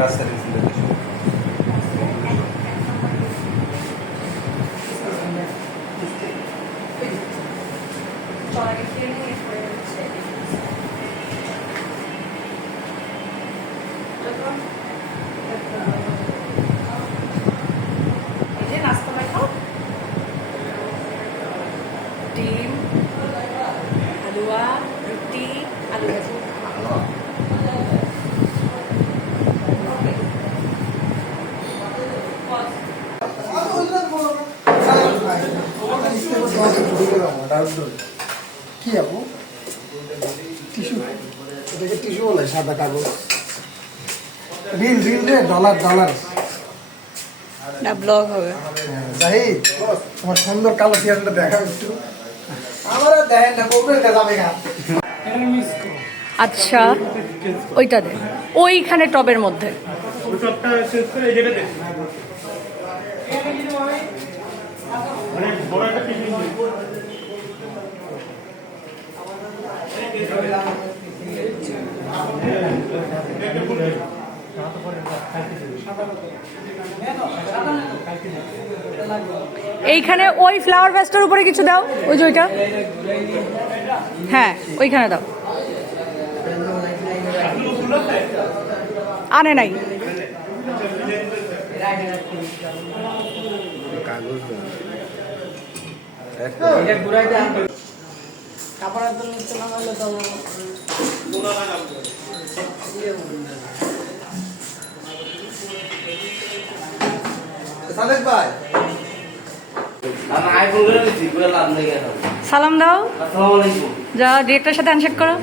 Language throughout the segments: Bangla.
রাস্তা ছিল ডিম, হালুয়া, রুটি, আলু ভাজি। কি আপু টিস্যু এটাকে টিস্যু বলে সাদা কাগজ রিল রিল রে ডলার ডলার না ব্লগ হবে। জাহিদ তোমার সুন্দর কালো চেয়ারটা দেখা একটু আমার দেখেন না কোপের যাবে গা আচ্ছা ওইটা দে, ওইখানে টবের মধ্যে। টপটা শেষ করে এই জায়গাতে মানে বড় একটা টিফিন এইখানে ওই ফ্লাওয়ার ভ্যাসটার উপরে কিছু দাও, ওই যে ওইটা, হ্যাঁ ওইখানে দাও। আনে নাই কাগজ সালেক ভাই সালাম দাও, যা ডিরেক্টরের সাথে হ্যান্ডশেক করো।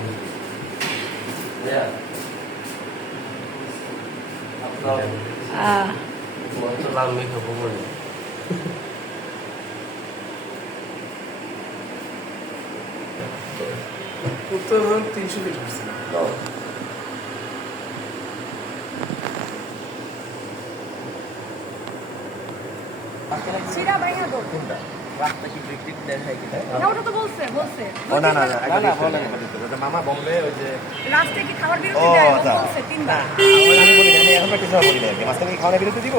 উত্তর 320%। ওটা তো বলছে না না না মামা বললে ওই যে রাস্তায় কি খাবার বিরতি দেয়? ও বলছে তিনবার। আমি বলি আমি এখন কিছু বলি না মাঝখানে কি খাওয়ানো বিরতি দিব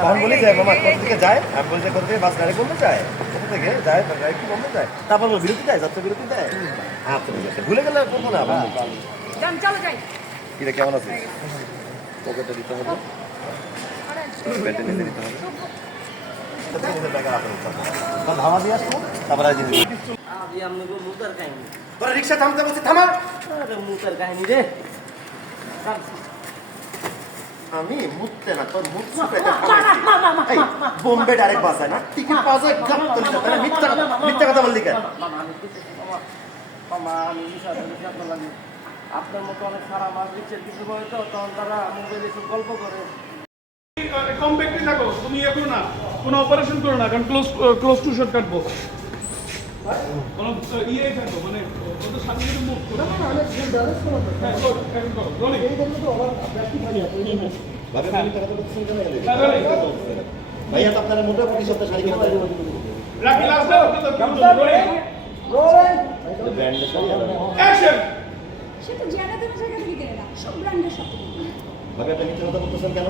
তখন বলি যে মামা কোথা থেকে যায় আমি বলতে কোথা থেকে বাস গাড়ি বলতে যায় কোথা থেকে যায় গাড়ি কি বলতে যায় তারপর বিরতি দেয় যাত্রা বিরতি দেয় আচ্ছা ঠিক আছে ভুলে গেলে বলবো না যান চলো যাই। কিরে কেমন আছিস পকেটে দিতে হবে পেটে নিতে দিতে হবে ধামা দিয়ে আসবো তারপরে তোরা রিক্সা থামতে বলছি থামা আমি মুততে না তোর মুখ বোম্বে ডাইরেক্ট বাসায় না টিকিট পাওয়া যায় মিথ্যা কথা বললি কেন আপনার মতো অনেক সারা মাছ দিচ্ছে কিছু বয়তো তখন তারা মোবাইলে এসব গল্প করে। কমপ্যাক্টে থাকো তুমি এখন না কোনো অপারেশন করো না কারণ ক্লোজ টু শট কাটবো কোনো ইয়ে থাকো মানে কত সামনে মুভ করো না না রোলিং এই জন্য তো আবার ব্যাকি ভাই আপনি ভাবে আমি কথা বলছি কেন ভাইয়া তো আপনারা মোটা প্রতি সপ্তাহে শাড়ি কিনে দেয় রাখি লাস্ট দাও তো রোলিং ব্র্যান্ডের শাড়ি অ্যাকশন সে তো জায়গা থেকে জায়গা থেকে কেনে না, সব ব্র্যান্ডের সাথে। ভাবে আপনি মিথ্যা কথা বলতেছেন কেন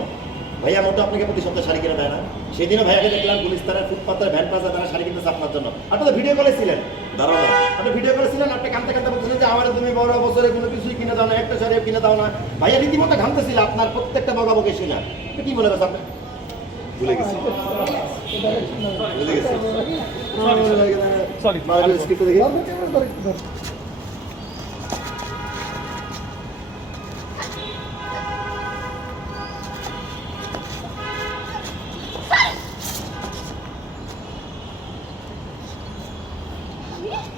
ভাইয়া মোটা আপনাকে প্রতি সপ্তাহে শাড়ি কিনে দেয় না সেদিনও ভাইয়াকে দেখলাম পুলিশ তারা ফুটপাতের ভ্যান প্লাজা তারা শাড়ি কিনতেছে আপনার জন্য আপনি তো ভিডিও কলে ছিলেন দাঁড়াও না আপনি ভিডিও কলে ছিলেন আপনি কাঁদতে কাঁদতে বলতেছেন যে আমার তুমি বড় বছরে কোনো কিছুই কিনে দাও না একটা শাড়ি কিনে দাও না ভাইয়া রীতিমতো ঘামতেছিল আপনার প্রত্যেকটা বকাবকি শুনে আপনি কি মনে করছেন আপনি ভুলে গেছি সরি স্ক্রিপ্ট দেখি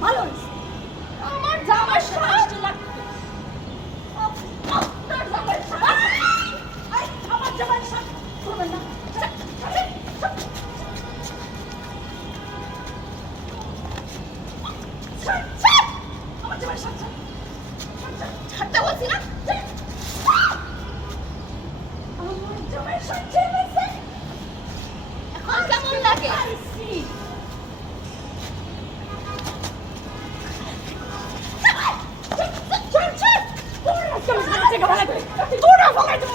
ভালো হয়েছে। আমার জামাই সাহায্য লাগবে। আপনার জামাই সাহায্য। আমার জামাই সাহায্য করবেন না। আমার জামাই সাহায্য। ছাড়তে বলছি না। আমার জামাই সাহায্য হয়েছে। এখন কেমন লাগে? থেকে ভালো করে তোরা ফলাইতে